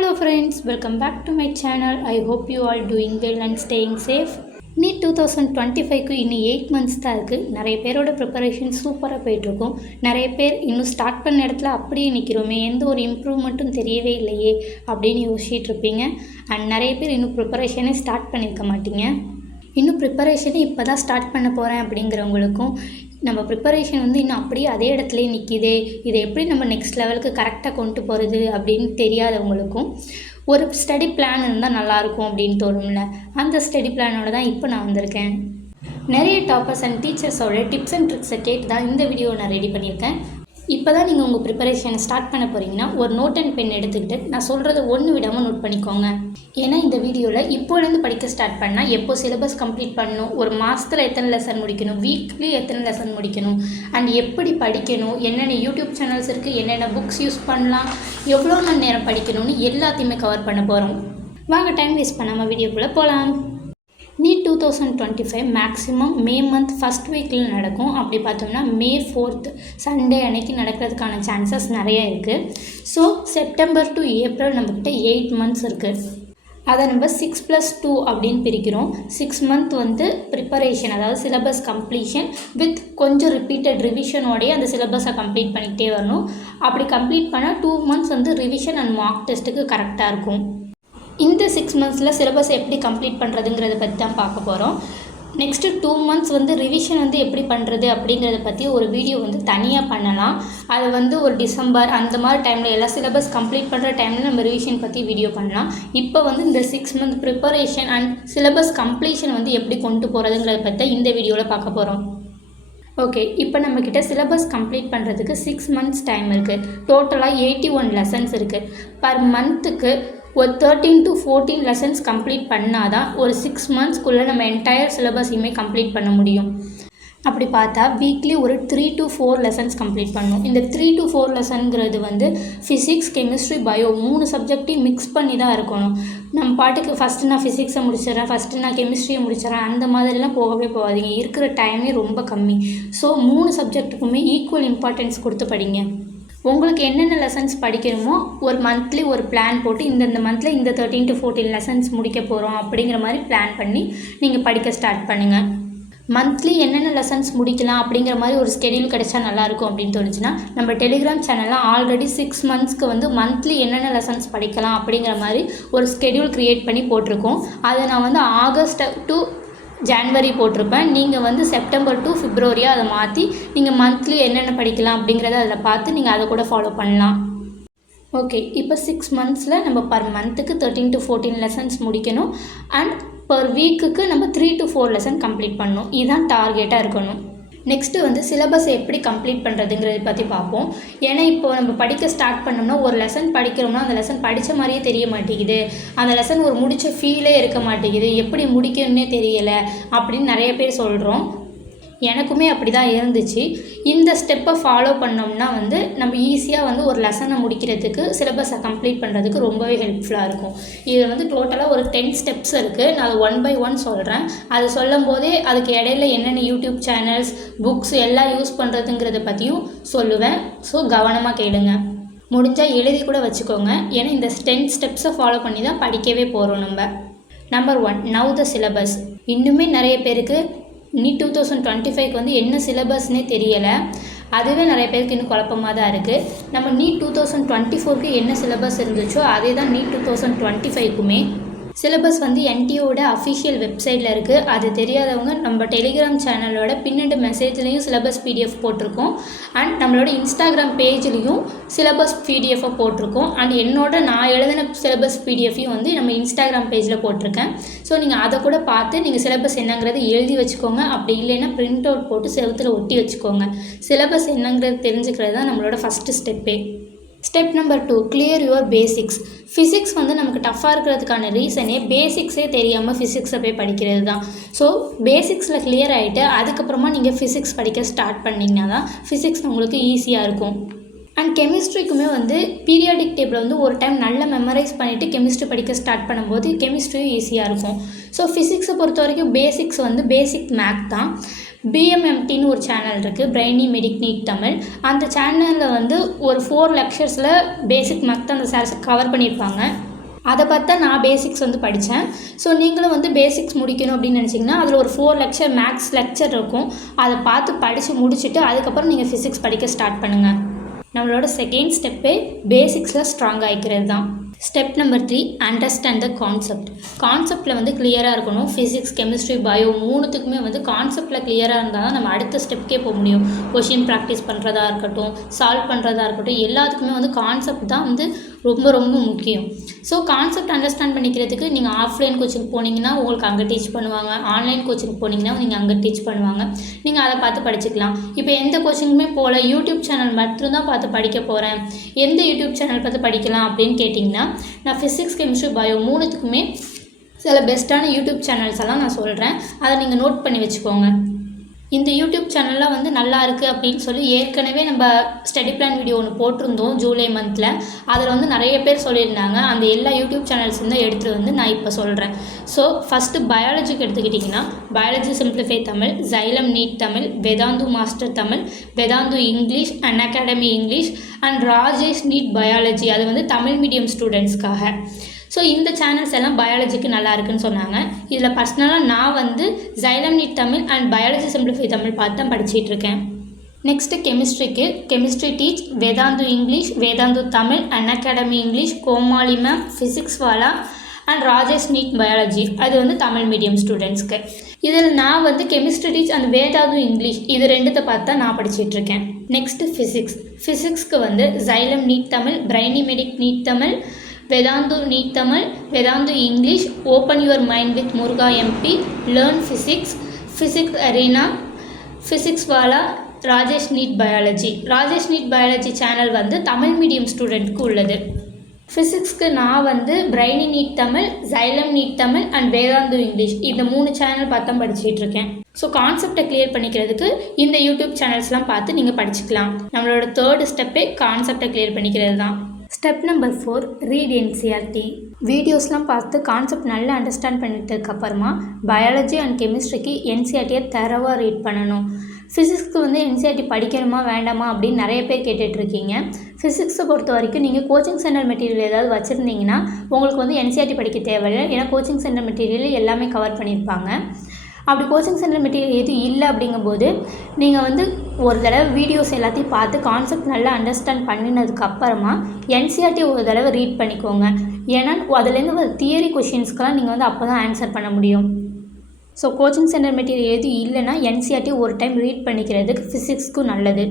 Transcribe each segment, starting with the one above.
Hello friends, welcome back to my channel. I hope you all doing well and staying safe. NEET 2025க்கு இன்னும் 8 months தான் இருக்குது. நிறைய பேரோட ப்ரிப்பரேஷன் சூப்பராக போயிட்டுருக்கும். நிறைய பேர் இன்னும் ஸ்டார்ட் பண்ண இடத்துல அப்படியே நிற்கிறோமே, எந்த ஒரு இம்ப்ரூவ்மெண்ட்டும் தெரியவே இல்லையே அப்படின்னு யோசிச்சுட்டு இருப்பீங்க. அண்ட் நிறைய பேர் இன்னும் ப்ரிப்பரேஷனே ஸ்டார்ட் பண்ணியிருக்க மாட்டீங்க. இன்னும் ப்ரிப்பரேஷனே இப்போ தான் ஸ்டார்ட் பண்ண போகிறேன் அப்படிங்கிறவங்களுக்கும், நம்ம ப்ரிப்பரேஷன் இன்னும் அப்படியே அதே இடத்துலையே நிற்கிதே, இதை எப்படி நம்ம நெக்ஸ்ட் லெவலுக்கு கரெக்டாக கொண்டு போகிறது அப்படின்னு தெரியாதவங்களுக்கும் ஒரு ஸ்டடி பிளான் இருந்தால் நல்லாயிருக்கும் அப்படின்னு தோணும்ல. அந்த ஸ்டடி பிளானோட தான் இப்போ நான் வந்திருக்கேன். நிறைய டாப்பர்ஸ் அண்ட் டீச்சர்ஸோட டிப்ஸ் அண்ட் ட்ரிக்ஸை கேட்டு தான் இந்த வீடியோ நான் ரெடி பண்ணியிருக்கேன். இப்போ தான் நீங்கள் உங்கள் ப்ரிப்பரேஷனை ஸ்டார்ட் பண்ண போகிறீங்கன்னா ஒரு நோட் அண்ட் பென் எடுத்துக்கிட்டு நான் சொல்கிறத ஒன்று விடாமல் நோட் பண்ணிக்கோங்க. ஏன்னா இந்த வீடியோவில் இப்போலேருந்து படிக்க ஸ்டார்ட் பண்ணால் எப்போ சிலபஸ் கம்ப்ளீட் பண்ணணும், ஒரு மாதத்தில் எத்தனை லெசன் முடிக்கணும், வீக்லி எத்தனை லெசன் முடிக்கணும், அண்ட் எப்படி படிக்கணும், என்னென்ன யூடியூப் சேனல்ஸ் இருக்குது, என்னென்ன புக்ஸ் யூஸ் பண்ணலாம், எவ்வளோ மணி நேரம் படிக்கணும்னு எல்லாத்தையுமே கவர் பண்ண போகிறோம். வாங்க டைம் வேஸ்ட் பண்ணாமல் வீடியோக்குள்ளே போகலாம். NEET 2025 maximum May month first வீக்கில் நடக்கும். அப்படி பார்த்தோம்னா May 4th சண்டே அன்னைக்கு நடக்கிறதுக்கான சான்சஸ் நிறையா இருக்குது. ஸோ செப்டம்பர் டு ஏப்ரல் நம்மக்கிட்ட 8 months இருக்குது. அதை நம்ம 6+2 அப்படின்னு பிரிக்கிறோம். 6 month ப்ரிப்பரேஷன், அதாவது சிலபஸ் கம்ப்ளீஷன் வித் கொஞ்சம் ரிப்பீட்டட் ரிவிஷனோடைய அந்த சிலபஸை கம்ப்ளீட் பண்ணிக்கிட்டே வரணும். அப்படி கம்ப்ளீட் பண்ணால் 2 months ரிவிஷன் அண்ட் மார்க் டெஸ்ட்டுக்கு கரெக்டாக இருக்கும். இந்த 6 monthஸில் சிலபஸ் எப்படி கம்ப்ளீட் பண்ணுறதுங்கிறத பற்றி தான் பார்க்க போகிறோம். நெக்ஸ்ட்டு 2 months ரிவிஷன் எப்படி பண்ணுறது அப்படிங்கிறத பற்றி ஒரு வீடியோ தனியாக பண்ணலாம். அது ஒரு டிசம்பர் அந்த மாதிரி டைமில் எல்லா சிலபஸ் கம்ப்ளீட் பண்ணுற டைமில் நம்ம ரிவிஷன் பற்றி வீடியோ பண்ணலாம். இப்போ இந்த 6 month preparation and syllabus completion எப்படி கொண்டு போகிறதுங்கிறத பற்றி இந்த வீடியோவில் பார்க்க போகிறோம். ஓகே, இப்போ நம்மக்கிட்ட சிலபஸ் கம்ப்ளீட் பண்ணுறதுக்கு 6 months டைம் இருக்குது. டோட்டலாக 81 lessons இருக்குது. பர் மந்த்துக்கு ஒரு 13 to 14 lessons கம்ப்ளீட் பண்ணால் தான் ஒரு 6 monthsக்குள்ளே நம்ம என்டையர் சிலபஸையுமே கம்ப்ளீட் பண்ண முடியும். அப்படி பார்த்தா வீக்லி ஒரு 3 to 4 lessons கம்ப்ளீட் பண்ணணும். இந்த 3 to 4 லெசனுங்கிறது ஃபிசிக்ஸ், கெமிஸ்ட்ரி, பயோ 3 சப்ஜெக்டையும் மிக்ஸ் பண்ணி தான் இருக்கணும். நம்ம பாட்டுக்கு ஃபஸ்ட்டு நான் ஃபிசிக்ஸை முடிச்சிடறேன், ஃபஸ்ட்டு நான் கெமிஸ்ட்ரியை முடிச்சிடறேன் அந்த மாதிரிலாம் போகவே போகாதீங்க. இருக்கிற டைமே ரொம்ப கம்மி. ஸோ 3 சப்ஜெக்ட்டுக்குமே ஈக்குவல் இம்பார்ட்டன்ஸ் கொடுத்து படிங்க. உங்களுக்கு என்னென்ன லெசன்ஸ் படிக்கணுமோ ஒரு மந்த்லி ஒரு பிளான் போட்டு இந்த மந்தில் இந்த 13 to 14 lessons முடிக்க போகிறோம் அப்படிங்கிற மாதிரி பிளான் பண்ணி நீங்கள் படிக்க ஸ்டார்ட் பண்ணுங்கள். மந்த்லி என்னென்ன லெசன்ஸ் முடிக்கலாம் அப்படிங்கிற மாதிரி ஒரு ஸ்கெடியூல் கிடைச்சா நல்லாயிருக்கும் அப்படின்னு தோணுச்சுன்னா நம்ம டெலிகிராம் சேனலில் ஆல்ரெடி 6 monthsக்கு மந்த்லி என்னென்ன லெசன்ஸ் படிக்கலாம் அப்படிங்கிற மாதிரி ஒரு ஸ்கெடியூல் க்ரியேட் பண்ணி போட்டிருக்கோம். அதை நான் ஆகஸ்ட் டு ஜான்வரி போட்டிருப்பேன். நீங்கள் செப்டம்பர் டு பிப்ரவரியாக அதை மாற்றி நீங்கள் மந்த்லி என்னென்ன படிக்கலாம் அப்படிங்கிறத அதில் பார்த்து நீங்கள் அதை கூட ஃபாலோ பண்ணலாம். ஓகே, இப்போ 6 monthsல நம்ம பர் மந்த்துக்கு 13 to 14 lessons முடிக்கணும். அண்ட் பர் வீக்குக்கு நம்ம 3 to 4 lesson கம்ப்ளீட் பண்ணணும். இதுதான் டார்கெட்டாக இருக்கணும். நெக்ஸ்ட்டு சிலபஸை எப்படி கம்ப்ளீட் பண்ணுறதுங்கிறத பற்றி பார்ப்போம். ஏன்னா இப்போது நம்ம படிக்க ஸ்டார்ட் பண்ணோம்னா ஒரு லெசன் படிக்கிறோம்னா அந்த லெசன் படித்த மாதிரியே தெரிய மாட்டேங்குது, அந்த லெசன் ஒரு முடித்த ஃபீலே இருக்க மாட்டேங்குது, எப்படி முடிக்கணுன்னே தெரியலை அப்படின்னு நிறைய பேர் சொல்கிறோம். எனக்குமே அப்படி தான் இருந்துச்சு. இந்த ஸ்டெப்பை ஃபாலோ பண்ணோம்னா நம்ம ஈஸியாக ஒரு லெசனை முடிக்கிறதுக்கு, சிலபஸை கம்ப்ளீட் பண்ணுறதுக்கு ரொம்பவே ஹெல்ப்ஃபுல்லாக இருக்கும். இது டோட்டலாக ஒரு 10 steps இருக்குது. நான் அது 1 by 1 சொல்கிறேன். அது சொல்லும் போதே அதுக்கு இடையில என்னென்ன யூடியூப் சேனல்ஸ், புக்ஸ் எல்லாம் யூஸ் பண்ணுறதுங்கிறத பற்றியும் சொல்லுவேன். ஸோ கவனமாக கேளுங்க. முடிஞ்சால் எழுதி கூட வச்சுக்கோங்க. ஏன்னா இந்த 10 steps ஃபாலோ பண்ணி தான் படிக்கவே போகிறோம் நம்ம. Number 1, now the syllabus. இன்னுமே நிறைய பேருக்கு நீட் 2025க்கு என்ன சிலபஸ்னே தெரியலை. அதுவே நிறைய பேருக்கு இன்னும் குழப்பமாக தான் இருக்குது. நம்ம நீட் 2024க்கு என்ன சிலபஸ் இருந்துச்சோ அதே தான் நீட் 2025க்குமே. சிலபஸ் என்டிஓட அஃபிஷியல் வெப்சைட்டில் இருக்குது. அது தெரியாதவங்க நம்ம டெலிகிராம் சேனலோட பின்னண்டு மெசேஜ்லேயும் சிலபஸ் PDF போட்டிருக்கோம். அண்ட் நம்மளோட இன்ஸ்டாகிராம் பேஜ்லேயும் சிலபஸ் PDF போட்டிருக்கோம். அண்ட் நான் எழுதின சிலபஸ் PDFையும் நம்ம இன்ஸ்டாகிராம் பேஜில் போட்டிருக்கேன். ஸோ நீங்கள் அதை கூட பார்த்து நீங்கள் சிலபஸ் என்னங்கிறத எழுதி வச்சுக்கோங்க. அப்படி இல்லைன்னா பிரிண்ட் அவுட் போட்டு செவத்தில் ஒட்டி வச்சுக்கோங்க. சிலபஸ் என்னங்கிறது தெரிஞ்சுக்கிறது தான் நம்மளோட ஃபஸ்ட்டு ஸ்டெப்பே. Step number 2, clear your basics. Physics நமக்கு டஃப்பாக இருக்கிறதுக்கான ரீசனே பேசிக்ஸே தெரியாமல் ஃபிசிக்ஸை போய் படிக்கிறது தான். ஸோ பேசிக்ஸில் கிளியர் ஆகிட்டு அதுக்கப்புறமா நீங்கள் ஃபிசிக்ஸ் படிக்க ஸ்டார்ட் பண்ணிங்கன்னா தான் ஃபிசிக்ஸ் உங்களுக்கு ஈஸியாக இருக்கும். அண்ட் கெமிஸ்ட்ரிக்குமே பீரியாடிக் டேபிள் ஒரு டைம் நல்லா மெமரைஸ் பண்ணிவிட்டு கெமிஸ்ட்ரி படிக்க ஸ்டார்ட் பண்ணும்போது கெமிஸ்ட்ரியும் ஈஸியாக இருக்கும். ஸோ ஃபிசிக்ஸை பொறுத்த வரைக்கும் பேசிக்ஸ் பேசிக் மேத் தான். BMMTன்னு ஒரு சேனல் இருக்குது, பிரெய்னி மெடிக் நீட் தமிழ். அந்த சேனலில் ஒரு 4 lecturesல பேசிக் மேத் அந்த சார் கவர் பண்ணியிருப்பாங்க. அதை பார்த்தா நான் பேசிக்ஸ் வந்து படித்தேன். ஸோ நீங்களும் வந்து பேசிக்ஸ் முடிக்கணும் அப்படின்னு நினச்சிங்கன்னா அதில் ஒரு 4 லெக்சர் மேக்ஸ் லெக்சர் இருக்கும். அதை பார்த்து படித்து முடிச்சுட்டு அதுக்கப்புறம் நீங்கள் ஃபிசிக்ஸ் படிக்க ஸ்டார்ட் பண்ணுங்கள். நம்மளோட செகண்ட் ஸ்டெப்பே பேசிக்ஸில் ஸ்ட்ராங் ஆகிக்கிறது தான். ஸ்டெப் நம்பர் 3, அண்டர்ஸ்டாண்ட் த கான்செப்டில் வந்து கிளியராக இருக்கணும். ஃபிசிக்ஸ், கெமிஸ்ட்ரி, பயோ மூணுத்துக்குமே வந்து கான்செப்டில் கிளியராக இருந்தால் தான் நம்ம அடுத்த ஸ்டெப்கே போக முடியும். கொஷின் ப்ராக்டிஸ் பண்ணுறதா இருக்கட்டும், சால்வ் பண்ணுறதா இருக்கட்டும், எல்லாத்துக்குமே வந்து கான்செப்ட் தான் வந்து ரொம்ப ரொம்ப முக்கியம். ஸோ கான்செப்ட் அண்டர்ஸ்டாண்ட் பண்ணிக்கிறதுக்கு நீங்கள் ஆஃப்லைன் கோச்சிங் போனீங்கன்னா உங்களுக்கு அங்கே டீச் பண்ணுவாங்க, ஆன்லைன் கோச்சிங் போனீங்கன்னா நீங்கள் அங்கே டீச் பண்ணுவாங்க. நீங்கள் அதை பார்த்து படிச்சுக்கலாம். இப்போ எந்த கோச்சிங்குமே போகல, யூடியூப் சேனல் மட்டும்தான் பார்த்து படிக்க போகிறேன், எந்த யூடியூப் சேனல் பார்த்து படிக்கலாம் அப்படின்னு கேட்டிங்கன்னா நான் ஃபிசிக்ஸ், கெமிஸ்ட்ரி, பயோ மூணுத்துக்குமே சில பெஸ்ட்டான யூடியூப் சேனல்ஸ் எல்லாம் நான் சொல்கிறேன். அதை நீங்கள் நோட் பண்ணி வச்சுக்கோங்க. இந்த யூடியூப் சேனல்லாம் வந்து நல்லா இருக்குது அப்படின்னு சொல்லி ஏற்கனவே நம்ம ஸ்டடி பிளான் வீடியோ ஒன்று போட்டிருந்தோம் ஜூலை மந்தில். அதில் வந்து நிறைய பேர் சொல்லியிருந்தாங்க. அந்த எல்லா யூடியூப் சேனல்ஸ் தான் எடுத்துகிட்டு வந்து நான் இப்போ சொல்கிறேன். ஸோ ஃபஸ்ட்டு பயாலஜிக்கு எடுத்துக்கிட்டிங்கன்னா biology simplify Tamil, Xylem NEET Tamil, Vedantu master Tamil, Vedantu English, Unacademy English and Rajesh NEET biology. அது வந்து தமிழ் மீடியம் ஸ்டூடெண்ட்ஸ்க்காக. ஸோ இந்த சேனல்ஸ் எல்லாம் பயாலஜிக்கு நல்லா இருக்குன்னு சொன்னாங்க. இதில் பர்சனலாக நான் வந்து Xylem NEET Tamil and biology simplify Tamil பார்த்து தான் படிச்சுட்டு இருக்கேன். நெக்ஸ்ட்டு கெமிஸ்ட்ரிக்கு chemistry teach, Vedantu English, Vedantu Tamil, Unacademy English, Komali ma'am, physics wallah and Rajesh NEET biology. அது வந்து தமிழ் மீடியம் ஸ்டூடெண்ட்ஸ்க்கு. இதில் நான் வந்து chemistry teach and Vedantu English இது ரெண்டுத்தை பார்த்து தான் நான் படிச்சுட்ருக்கேன். நெக்ஸ்ட்டு ஃபிசிக்ஸ்க்கு வந்து Xylem NEET Tamil, brainy medic NEET Tamil, Vedantu NEET Tamil, Vedantu English, open your mind with Muruga MP, learn physics arena, physics Wallah, Rajesh NEET biology. Rajesh NEET biology channel வந்து தமிழ் மீடியம் ஸ்டூடெண்ட்க்கு உள்ளது. ஃபிசிக்ஸ்க்கு நான் வந்து brainy NEET Tamil, Xylem NEET Tamil and Vedantu English இந்த 3 சேனல் பார்த்து தான் படிச்சுட்டு இருக்கேன். ஸோ கான்செப்டை கிளியர் பண்ணிக்கிறதுக்கு இந்த யூடியூப் சேனல்ஸ்லாம் பார்த்து நீங்கள் படிச்சுக்கலாம். நம்மளோட 3rd ஸ்டெப்பே கான்செப்டை கிளியர் பண்ணிக்கிறது தான். Step number 4, read NCERT. வீடியோஸ்லாம் பார்த்து கான்செப்ட் நல்லா அண்டர்ஸ்டாண்ட் பண்ணிட்டதுக்கப்புறமா பயாலஜி அண்ட் கெமிஸ்ட்ரிக்கு என்சிஆர்டியை தரவாக ரீட் பண்ணணும். ஃபிசிக்ஸ்க்கு வந்து என்சிஆர்டி படிக்கணுமா வேண்டாமா அப்படின்னு நிறைய பேர் கேட்டுட்ருக்கீங்க. ஃபிசிக்ஸை பொறுத்த வரைக்கும் நீங்கள் கோச்சிங் சென்டர் மெட்டீரியல் ஏதாவது வச்சுருந்தீங்கன்னா உங்களுக்கு வந்து என்சிஆர்டி படிக்க தேவையில்லை. ஏன்னா கோச்சிங் சென்டர் மெட்டீரியல் எல்லாமே கவர் பண்ணியிருப்பாங்க. அப்படி கோச்சிங் சென்டர் மெட்டீரியல் எதுவும் இல்லை அப்படிங்கும்போது நீங்கள் வந்து ஒரு தடவை வீடியோஸ் எல்லாத்தையும் பார்த்து கான்செப்ட் நல்லா அண்டர்ஸ்டாண்ட் பண்ணினதுக்கப்புறமா என்சிஆர்டி ஒரு தடவை ரீட் பண்ணிக்கோங்க. ஏன்னா அதுலேருந்து ஒரு தியரி கொஷின்ஸ்க்கெலாம் நீங்கள் வந்து அப்போ தான் ஆன்சர் பண்ண முடியும். ஸோ கோச்சிங் சென்டர் மெட்டீரியல் எதுவும் இல்லைன்னா என்சிஆர்டி ஒரு டைம் ரீட் பண்ணிக்கிறதுக்கு ஃபிசிக்ஸ்க்கும் நல்லது.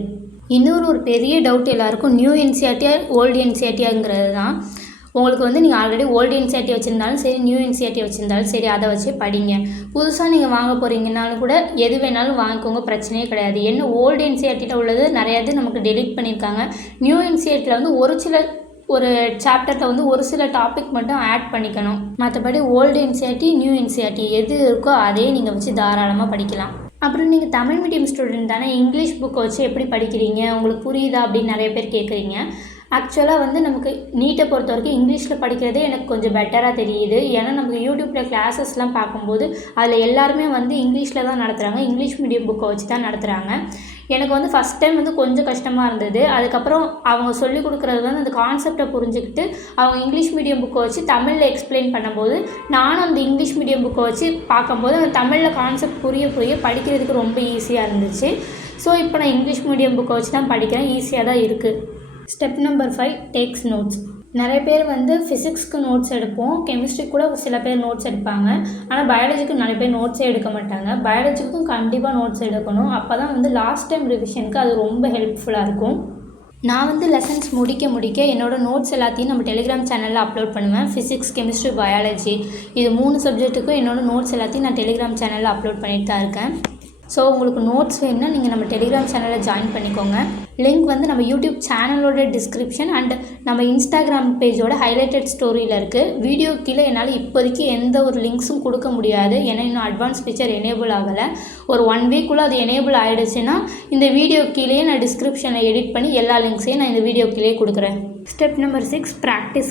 இன்னொரு பெரிய டவுட் எல்லாருக்கும் நியூ என்சிஆர்டியா ஓல்டு என்சிஆர்டியாங்கிறது தான். உங்களுக்கு வந்து நீங்கள் ஆல்ரெடி ஓல்டு என்சிஆர்டி வச்சுருந்தாலும் சரி, நியூ என்சிஆர்டி வச்சுருந்தாலும் சரி, அதை வச்சு படிங்க. புதுசாக நீங்கள் வாங்க போகிறீங்கனாலும் கூட எது வேணாலும் வாங்கிக்கோங்க, பிரச்சனையே கிடையாது. என்ன ஓல்டு என்சிஆர்டியில் உள்ளது நிறையாது நமக்கு டெலிட் பண்ணியிருக்காங்க. நியூ என்சிஆர்டியில் வந்து ஒரு சாப்டரில் வந்து ஒரு சில டாபிக் மட்டும் ஆட் பண்ணிக்கணும். மற்றபடி ஓல்டு என்சிஆர்டி, நியூ என்சிஆர்டி எது இருக்கோ அதே நீங்கள் வச்சு தாராளமாக படிக்கலாம். அப்புறம் நீங்கள் தமிழ் மீடியம் ஸ்டூடெண்ட் தானே, இங்கிலீஷ் புக்கை வச்சு எப்படி படிக்கிறீங்க, உங்களுக்கு புரியுதா அப்படின்னு நிறைய பேர் கேட்குறீங்க. ஆக்சுவலாக வந்து நமக்கு நீட்டை பொறுத்த வரைக்கும் இங்கிலீஷில் படிக்கிறதே எனக்கு கொஞ்சம் பெட்டராக தெரியுது. ஏன்னா நமக்கு யூடியூப்பில் கிளாஸஸ்லாம் பார்க்கும்போது அதில் எல்லாருமே வந்து இங்கிலீஷில் தான் நடத்துகிறாங்க, இங்கிலீஷ் மீடியம் புக்கை வச்சு தான் நடத்துகிறாங்க. எனக்கு வந்து ஃபஸ்ட் டைம் வந்து கொஞ்சம் கஷ்டமாக இருந்தது. அதுக்கப்புறம் அவங்க சொல்லிக் கொடுக்குறது வந்து அந்த கான்செப்டை புரிஞ்சுக்கிட்டு அவங்க இங்கிலீஷ் மீடியம் புக்கை வச்சு தமிழில் எக்ஸ்பிளைன் பண்ணும்போது நானும் அந்த இங்கிலீஷ் மீடியம் புக்கை வச்சு பார்க்கும்போது அந்த தமிழில் கான்செப்ட் புரிய படிக்கிறதுக்கு ரொம்ப ஈஸியாக இருந்துச்சு. ஸோ இப்போ நான் இங்கிலீஷ் மீடியம் புக்கை வச்சு தான் படிக்கிறேன், ஈஸியாக தான் இருக்குது. Step number 5, takes notes. நிறைய பேர் வந்து ஃபிசிக்ஸ்க்கு நோட்ஸ் எடுப்போம், கெமிஸ்ட்ரி கூட சில பேர் நோட்ஸ் எடுப்பாங்க. ஆனால் பயாலஜிக்கு நிறைய பேர் நோட்ஸே எடுக்க மாட்டாங்க. பயாலஜிக்கும் கண்டிப்பாக நோட்ஸ் எடுக்கணும். அப்போ தான் வந்து லாஸ்ட் டைம் ரிவிஷனுக்கு அது ரொம்ப ஹெல்ப்ஃபுல்லாக இருக்கும். நான் வந்து லெசன்ஸ் முடிக்க என்னோடய நோட்ஸ் எல்லாத்தையும் நம்ம டெலிகிராம் சேனலில் அப்லோட் பண்ணுவேன். ஃபிசிக்ஸ், கெமிஸ்ட்ரி, பயாலஜி இது 3 சப்ஜெக்ட்டுக்கும் என்னோடய நோட்ஸ் எல்லாத்தையும் நான் டெலிகிராம் சேனலில் அப்லோட் பண்ணிட்டு தான் இருக்கேன். ஸோ உங்களுக்கு நோட்ஸ் வேணும்னா நீங்கள் நம்ம டெலிகிராம் சேனலில் ஜாயின் பண்ணிக்கோங்க. லிங்க் வந்து நம்ம யூடியூப் சேனலோட டிஸ்கிரிப்ஷன் அண்ட் நம்ம இன்ஸ்டாகிராம் பேஜோட ஹைலைட்டட் ஸ்டோரியில் இருக்குது. வீடியோ கீழே என்னால் இப்போதைக்கு எந்த ஒரு லிங்க்ஸும் கொடுக்க முடியாது, ஏன்னா இன்னும் அட்வான்ஸ் ஃபீச்சர் எனேபிள் ஆகலை. ஒரு 1 வீக்குள்ளே அது எனேபிள் ஆகிடுச்சுன்னா இந்த வீடியோ கீழே நான் டிஸ்கிரிப்ஷனை எடிட் பண்ணி எல்லா லிங்க்ஸையும் நான் இந்த வீடியோ கீழே கொடுக்குறேன். Step number 6 practice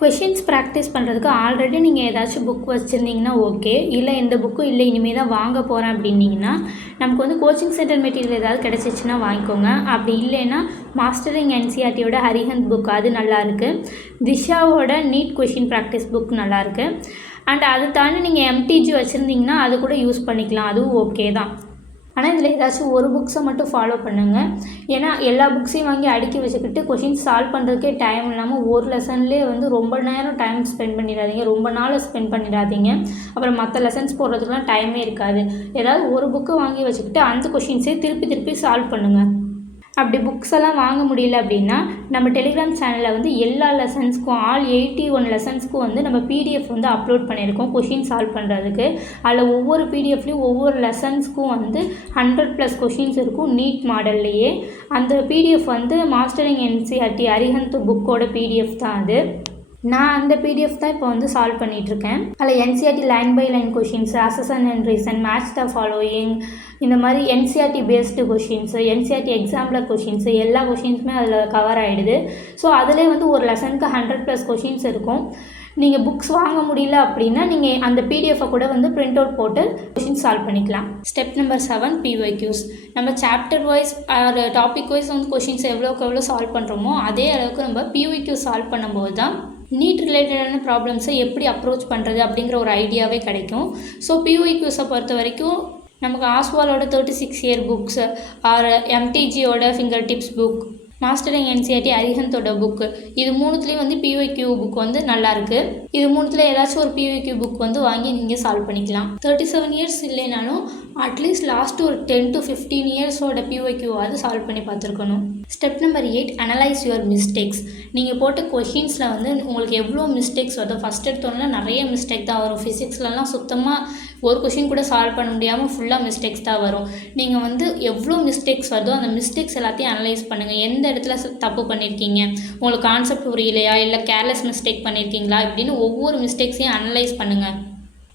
questions practice பண்ணுறதுக்கு ஆல்ரெடி நீங்கள் ஏதாச்சும் புக் வச்சுருந்தீங்கன்னா ஓகே, இல்லை எந்த புக்கும் இல்லை இனிமேல் தான் வாங்க போகிறேன் அப்படின்னீங்கன்னா நமக்கு வந்து கோச்சிங் சென்டர் மெட்டீரியல் ஏதாவது கிடச்சிச்சின்னா வாங்கிக்கோங்க. அப்படி இல்லைன்னா மாஸ்டரிங் என்சிஆர்டியோட ஹரிஹந்த் புக் அது நல்லாயிருக்கு, திஷாவோட நீட் கொஷின் ப்ராக்டிஸ் புக் நல்லாயிருக்கு. அண்ட் அது தாண்டி நீங்கள் எம்டிஜி வச்சுருந்தீங்கன்னா அது கூட யூஸ் பண்ணிக்கலாம், அதுவும் ஓகே தான். ஆனால் இதில் ஏதாச்சும் ஒரு புக்ஸை மட்டும் ஃபாலோ பண்ணுங்கள். ஏன்னா எல்லா புக்ஸையும் வாங்கி அடுக்கி வச்சுக்கிட்டு கொஷின் சால்வ் பண்ணுறதுக்கே டைம் இல்லாமல் ஒரு லெசன்லேயே வந்து ரொம்ப நேரம் டைம் ஸ்பெண்ட் பண்ணிடாதீங்க, ரொம்ப நாள் ஸ்பெண்ட் பண்ணிடாதீங்க. அப்புறம் மற்ற லெசன்ஸ் போடுறதுக்குலாம் டைமே இருக்காது. ஏதாவது ஒரு புக்கை வாங்கி வச்சுக்கிட்டு அந்த கொஷின்ஸே திருப்பி சால்வ் பண்ணுங்கள். அப்படி புக்ஸ் எல்லாம் வாங்க முடியல அப்படின்னா நம்ம டெலிகிராம் சேனலில் வந்து எல்லா லெசன்ஸ்க்கும் ஆல் 81 லெசன்ஸ்க்கும் வந்து நம்ம பிடிஎஃப் வந்து அப்லோட் பண்ணியிருக்கோம் கொஷின் சால்வ் பண்ணுறதுக்கு. அதில் ஒவ்வொரு பிடிஎஃப்லேயும் ஒவ்வொரு லெசன்ஸ்க்கும் வந்து 100+ கொஷின்ஸ் இருக்கும் நீட் மாடல்லையே. அந்த பிடிஎஃப் வந்து மாஸ்டரிங் என்சிஆர்டி ஹரிஹந்த் புக்கோட பிடிஎஃப் தான் அது. நான் அந்த பிடிஎஃப் தான் இப்போ வந்து சால்வ் பண்ணிகிட்ருக்கேன். அதில் NCERT line by line questions, assertion and reason, match the following, இந்த மாதிரி NCERT based questions, NCERT exemplar questions எல்லா கொஷின்ஸுமே அதில் கவர் ஆகிடுது. ஸோ அதிலே வந்து ஒரு லெசனுக்கு 100+ கொஷின்ஸ் இருக்கும். நீங்கள் புக்ஸ் வாங்க முடியல அப்படின்னா நீங்கள் அந்த பிடிஎஃபை கூட வந்து பிரிண்ட் அவுட் போட்டு கொஷின் சால்வ் பண்ணிக்கலாம். Step number 7 PYQs. நம்ம chapter wise or topic wise வந்து கொஷின்ஸ் எவ்வளோக்கு எவ்வளோ சால்வ் பண்ணுறோமோ அதே அளவுக்கு நம்ம பிஒய்க்யூ சால்வ் பண்ணும்போது தான் நீட் ரிலேட்டடான ப்ராப்ளம்ஸை எப்படி அப்ரோச் பண்ணுறது அப்படிங்கிற ஒரு ஐடியாவே கிடைக்கும். ஸோ பிஒய்க்யூஸை பொறுத்த வரைக்கும் நமக்கு ஆஸ்வாலோட 36 இயர் புக்ஸு ஆர் எம்டிஜியோட finger tips book, mastering NCERT ஹரிஹந்தோட புக்கு, இது மூணுத்துலேயும் வந்து பிஒய்க்யூ புக் வந்து நல்லாயிருக்கு. இது மூணுத்தில் ஏதாச்சும் ஒரு பிஒய்க்யூ புக் வந்து வாங்கி நீங்கள் சால்வ் பண்ணிக்கலாம். 37 இயர்ஸ் இல்லைனாலும் அட்லீஸ்ட் லாஸ்ட்டு ஒரு 10 to 15 இயர்ஸோட பிஒய்க்யூவாவது சால்வ் பண்ணி பார்த்துருக்கணும். Step number 8 analyse your mistakes. நீங்கள் போட்ட கொஷின்ஸில் வந்து உங்களுக்கு எவ்வளோ மிஸ்டேக்ஸ் வருதோ, ஃபஸ்ட் எடுத்தோன்னா நிறைய மிஸ்டேக் தான் வரும். ஃபிசிக்ஸ்லலாம் சுத்தமாக ஒரு கொஷின் கூட சால்வ் பண்ண முடியாமல் ஃபுல்லாக மிஸ்டேக்ஸ் தான் வரும். நீங்கள் வந்து எவ்வளோ மிஸ்டேக்ஸ் வருதோ அந்த மிஸ்டேக்ஸ் எல்லாத்தையும் அனலைஸ் பண்ணுங்கள். எந்த இடத்துல தப்பு பண்ணியிருக்கீங்க, உங்களுக்கு கான்செப்ட் புரியலையா, இல்லை கேர்லெஸ் மிஸ்டேக் பண்ணியிருக்கீங்களா, இப்படின்னு ஒவ்வொரு மிஸ்டேக்ஸையும் அனலைஸ் பண்ணுங்கள்.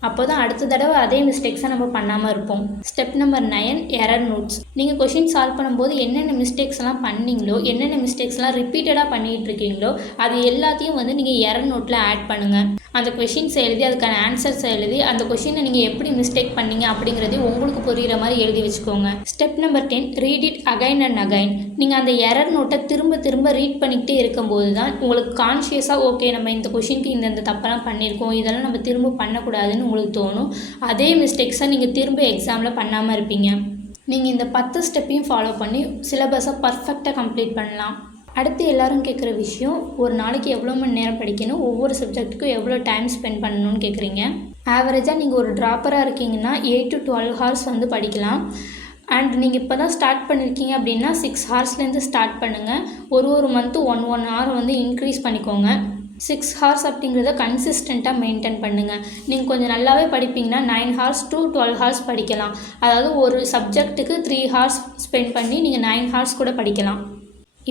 அப்போ தான் அடுத்த தடவை அதே மிஸ்டேக்ஸை நம்ம பண்ணாமல் இருப்போம். Step number 9 error notes. நீங்கள் கொஷின் சால்வ் பண்ணும்போது என்னென்ன மிஸ்டேக்ஸ் எல்லாம் பண்ணீங்களோ, என்னென்ன மிஸ்டேக்ஸ்லாம் ரிப்பீட்டடாக பண்ணிகிட்டு இருக்கீங்களோ அது எல்லாத்தையும் வந்து நீங்கள் எரர் நோட்டில் ஆட் பண்ணுங்கள். அந்த கொஷின்ஸை எழுதி அதுக்கான ஆன்சர்ஸை எழுதி அந்த கொஷினை நீங்கள் எப்படி மிஸ்டேக் பண்ணீங்க அப்படிங்கிறதையும் உங்களுக்கு புரிகிற மாதிரி எழுதி வச்சுக்கோங்க. Step number 10 read it again and again. நீங்கள் அந்த எரர் நோட்டை திரும்ப ரீட் பண்ணிக்கிட்டே இருக்கும்போது தான் உங்களுக்கு கான்ஷியஸாக ஓகே நம்ம இந்த கொஷினுக்கு இந்த தப்பெல்லாம் பண்ணியிருக்கோம், இதெல்லாம் நம்ம திரும்ப பண்ணக்கூடாதுன்னு உங்களுக்கு தோணும். அதே மிஸ்டேக்ஸை நீங்கள் திரும்ப எக்ஸாமில் பண்ணாமல் இருப்பீங்க. நீங்கள் இந்த 10 ஸ்டெப்பையும் ஃபாலோ பண்ணி சிலபஸை பர்ஃபெக்டாக கம்ப்ளீட் பண்ணலாம். அடுத்து எல்லோரும் கேட்குற விஷயம், ஒரு நாளைக்கு எவ்வளோ மணி நேரம் படிக்கணும், ஒவ்வொரு சப்ஜெக்ட்டுக்கும் எவ்வளோ டைம் ஸ்பெண்ட் பண்ணணும்னு கேட்குறீங்க. ஆவரேஜாக நீங்கள் ஒரு ட்ராப்பராக இருக்கீங்கன்னா 8 to 12 ஹார்ஸ் வந்து படிக்கலாம். அண்ட் நீங்கள் இப்போ தான் ஸ்டார்ட் பண்ணியிருக்கீங்க அப்படின்னா 6 ஹார்ஸ்லேருந்து ஸ்டார்ட் பண்ணுங்கள். ஒரு மந்த்து 1 hour வந்து இன்க்ரீஸ் பண்ணிக்கோங்க. 6 ஹார்ஸ் அப்படிங்கிறத கன்சிஸ்டண்ட்டாக மெயின்டைன் பண்ணுங்கள். நீங்கள் கொஞ்சம் நல்லாவே படிப்பீங்கன்னா 9 ஹார்ஸ் to 12 ஹார்ஸ் படிக்கலாம். அதாவது ஒரு சப்ஜெக்ட்டுக்கு 3 ஹார்ஸ் ஸ்பெண்ட் பண்ணி நீங்கள் 9 ஹார்ஸ் கூட படிக்கலாம்.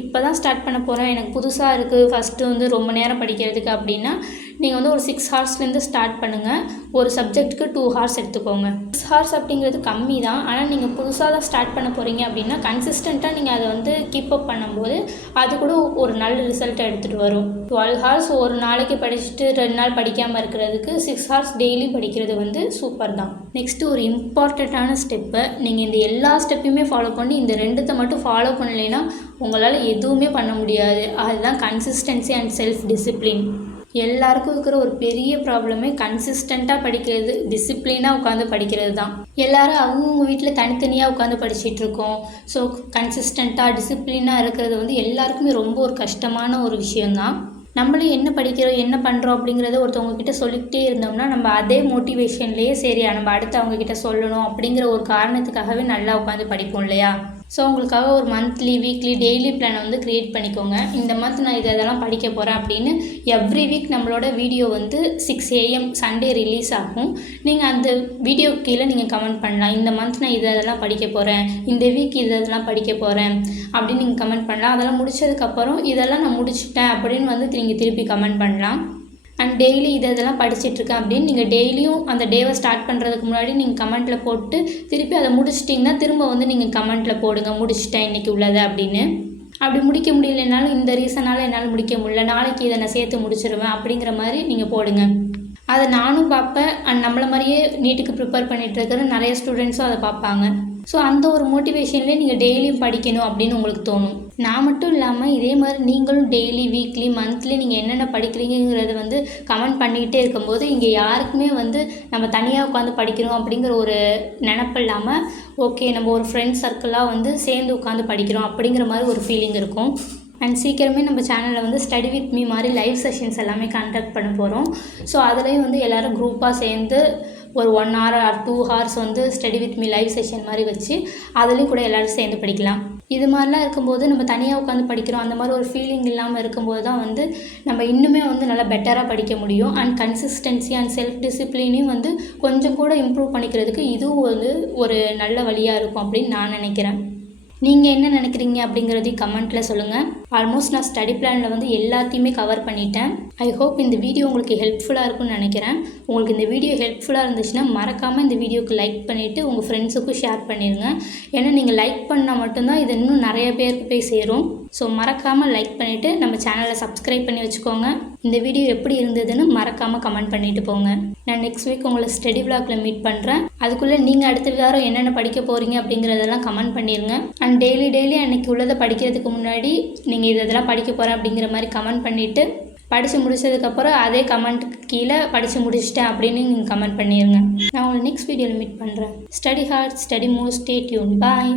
இப்போ தான் ஸ்டார்ட் பண்ண போகிறேன், எனக்கு புதுசாக இருக்குது, ஃபஸ்ட்டு வந்து ரொம்ப நேரம் படிக்கிறதுக்கு அப்படின்னா நீங்கள் வந்து ஒரு 6 ஹார்ஸ்லேருந்து ஸ்டார்ட் பண்ணுங்கள். ஒரு சப்ஜெக்ட்டுக்கு 2 ஹார்ஸ் எடுத்துக்கோங்க. 6 ஹார்ஸ் அப்படிங்கிறது கம்மி தான். ஆனால் நீங்கள் புதுசாக தான் ஸ்டார்ட் பண்ண போகிறீங்க அப்படின்னா கன்சிஸ்டண்ட்டாக நீங்கள் அதை வந்து கீப் அப் பண்ணும்போது அது கூட ஒரு நல்ல ரிசல்ட்டை எடுத்துகிட்டு வரும். 12 ஹார்ஸ் ஒரு நாளைக்கு படிச்சுட்டு 2 நாள் படிக்காமல் இருக்கிறதுக்கு 6 ஹார்ஸ் டெய்லி படிக்கிறது வந்து சூப்பர் தான். நெக்ஸ்ட்டு ஒரு இம்பார்ட்டண்ட்டான ஸ்டெப்பு, நீங்கள் இந்த எல்லா ஸ்டெப்பையுமே ஃபாலோ பண்ணி இந்த 2 மட்டும் ஃபாலோ பண்ணலைன்னா உங்களால் எதுவுமே பண்ண முடியாது. அதுதான் கன்சிஸ்டன்சி அண்ட் செல்ஃப் டிசிப்ளின். எல்லாருக்கும் இருக்கிற ஒரு பெரிய ப்ராப்ளமே கன்சிஸ்டண்ட்டாக படிக்கிறது, டிசிப்ளினாக உட்காந்து படிக்கிறது தான். எல்லோரும் அவங்கவுங்க வீட்டில் தனித்தனியாக உட்காந்து படிச்சிட்ருக்கோம். ஸோ கன்சிஸ்டண்ட்டாக டிசிப்ளினாக இருக்கிறது வந்து எல்லாருக்குமே ரொம்ப ஒரு கஷ்டமான ஒரு விஷயந்தான். நம்மளும் என்ன படிக்கிறோம் என்ன பண்ணுறோம் அப்படிங்கிறத ஒருத்தவங்கக்கிட்ட சொல்லிக்கிட்டே இருந்தோம்னா நம்ம அதே மோட்டிவேஷன்லேயே சரி நம்ம அடுத்து அவங்கக்கிட்ட சொல்லணும் அப்படிங்கிற ஒரு காரணத்துக்காகவே நல்லா உட்காந்து படிப்போம் இல்லையா. ஸோ உங்களுக்காக ஒரு மந்த்லி வீக்லி டெய்லி பிளானை வந்து க்ரியேட் பண்ணிக்கோங்க. இந்த மந்த் நான் இதெல்லாம் படிக்க போகிறேன் அப்படின்னு எவ்ரி வீக் நம்மளோட வீடியோ வந்து 6 AM சண்டே ரிலீஸ் ஆகும். நீங்கள் அந்த வீடியோ கீழே நீங்கள் கமெண்ட் பண்ணலாம், இந்த மந்த் நான் இதெல்லாம் படிக்க போகிறேன், இந்த வீக் இதெல்லாம் படிக்க போகிறேன் அப்படின்னு நீங்கள் கமெண்ட் பண்ணலாம். அதெல்லாம் முடித்ததுக்கப்புறம் இதெல்லாம் நான் முடிச்சிட்டேன் அப்படின்னு வந்து நீங்கள் திருப்பி கமெண்ட் பண்ணலாம். அண்ட் டெய்லி இதெல்லாம் படிச்சிட்ருக்கேன் அப்படின்னு நீங்கள் டெய்லியும் அந்த டேவை ஸ்டார்ட் பண்ணுறதுக்கு முன்னாடி நீங்கள் கமெண்ட்டில் போட்டு திருப்பி அதை முடிச்சிட்டிங்கன்னா திரும்ப வந்து நீங்கள் கமெண்ட்டில் போடுங்க முடிச்சிட்டேன் இன்றைக்கி உள்ளதை அப்படின்னு. அப்படி முடிக்க முடியலைனாலும் இந்த ரீசனால் என்னால் முடிக்க முடியல, நாளைக்கு இதை நான் சேர்த்து முடிச்சிடுவேன் அப்படிங்கிற மாதிரி நீங்கள் போடுங்க. அதை நானும் பார்ப்பேன். அண்ட் நம்மளை மாதிரியே நீட்டுக்கு ப்ரிப்பேர் பண்ணிகிட்டு இருக்கிற நிறைய ஸ்டூடெண்ட்ஸும் அதை பார்ப்பாங்க. ஸோ அந்த ஒரு மோட்டிவேஷன்லேயே நீங்கள் டெய்லியும் படிக்கணும் அப்படின்னு உங்களுக்கு தோணும். நான் மட்டும் இல்லாமல் இதே மாதிரி நீங்களும் டெய்லி, வீக்லி, மந்த்லி நீங்கள் என்னென்ன படிக்கிறீங்கிறத கமெண்ட் பண்ணிக்கிட்டே இருக்கும்போது இங்கே யாருக்குமே நம்ம தனியாக உட்காந்து படிக்கிறோம் அப்படிங்கிற ஒரு நினப்பு இல்லாமல், ஓகே நம்ம ஒரு ஃப்ரெண்ட்ஸ் சர்க்கிளாக சேர்ந்து உட்காந்து படிக்கிறோம் அப்படிங்கிற மாதிரி ஒரு ஃபீலிங் இருக்கும். அண்ட் சீக்கிரமே நம்ம சேனலில் ஸ்டடி வித் மீ மாதிரி லைவ் செஷன்ஸ் எல்லாமே கண்டக்ட் பண்ண போகிறோம். ஸோ அதுலேயும் எல்லோரும் குரூப்பாக சேர்ந்து ஒரு 1 hour or 2 hours study with me live session மாதிரி வச்சு அதுலேயும் கூட எல்லோரும் சேர்ந்து படிக்கலாம். இது மாதிரிலாம் இருக்கும்போது நம்ம தனியாக உட்காந்து படிக்கிறோம் அந்த மாதிரி ஒரு ஃபீலிங் இல்லாமல் இருக்கும்போது தான் நம்ம இன்னுமே நல்லா பெட்டராக படிக்க முடியும். அண்ட் கன்சிஸ்டன்சி அண்ட் செல்ஃப் டிசிப்ளினையும் கொஞ்சம் கூட இம்ப்ரூவ் பண்ணிக்கிறதுக்கு இதுவும் ஒரு நல்ல வழியாக இருக்கும் அப்படின்னு நான் நினைக்கிறேன். நீங்கள் என்ன நினைக்கிறீங்க அப்படிங்கிறதையும் கமெண்ட்டில் சொல்லுங்கள். ஆல்மோஸ்ட் நான் ஸ்டடி பிளானில் எல்லாத்தையுமே கவர் பண்ணிட்டேன். ஐ ஹோப் இந்த வீடியோ உங்களுக்கு ஹெல்ப்ஃபுல்லாக இருக்கும்னு நினைக்கிறேன். உங்களுக்கு இந்த வீடியோ ஹெல்ப்ஃபுல்லாக இருந்துச்சுன்னா மறக்காமல் இந்த வீடியோக்கு லைக் பண்ணிவிட்டு உங்கள் ஃப்ரெண்ட்ஸுக்கும் ஷேர் பண்ணிடுங்க. ஏன்னா நீங்கள் லைக் பண்ணால் மட்டும்தான் இது இன்னும் நிறைய பேருக்கு போய் சேரும். ஸோ மறக்காமல் லைக் பண்ணிவிட்டு நம்ம சேனலை சப்ஸ்கிரைப் பண்ணி வச்சுக்கோங்க. இந்த வீடியோ எப்படி இருந்ததுன்னு மறக்காமல் கமெண்ட் பண்ணிவிட்டு போங்க. நான் நெக்ஸ்ட் வீக் உங்களை ஸ்டடி விளாகில் மீட் பண்ணுறேன். அதுக்குள்ளே நீங்கள் அடுத்த வாரம் என்னென்ன படிக்க போகிறீங்க அப்படிங்கிறதெல்லாம் கமெண்ட் பண்ணிடுங்க. அண்ட் டெய்லி அன்றைக்கி உள்ளதை படிக்கிறதுக்கு முன்னாடி நீங்கள் இதெல்லாம் படிக்க போகிறேன் அப்படிங்கிற மாதிரி கமெண்ட் பண்ணிவிட்டு படித்து முடிச்சதுக்கப்புறம் அதே கமெண்ட்டுக்கு கீழே படித்து முடிச்சிட்டேன் அப்படின்னு நீங்கள் கமெண்ட் பண்ணிடுங்க. நான் உங்களை நெக்ஸ்ட் வீடியோவில் மீட் பண்ணுறேன். Study hard, study more, stay tuned. பாய்.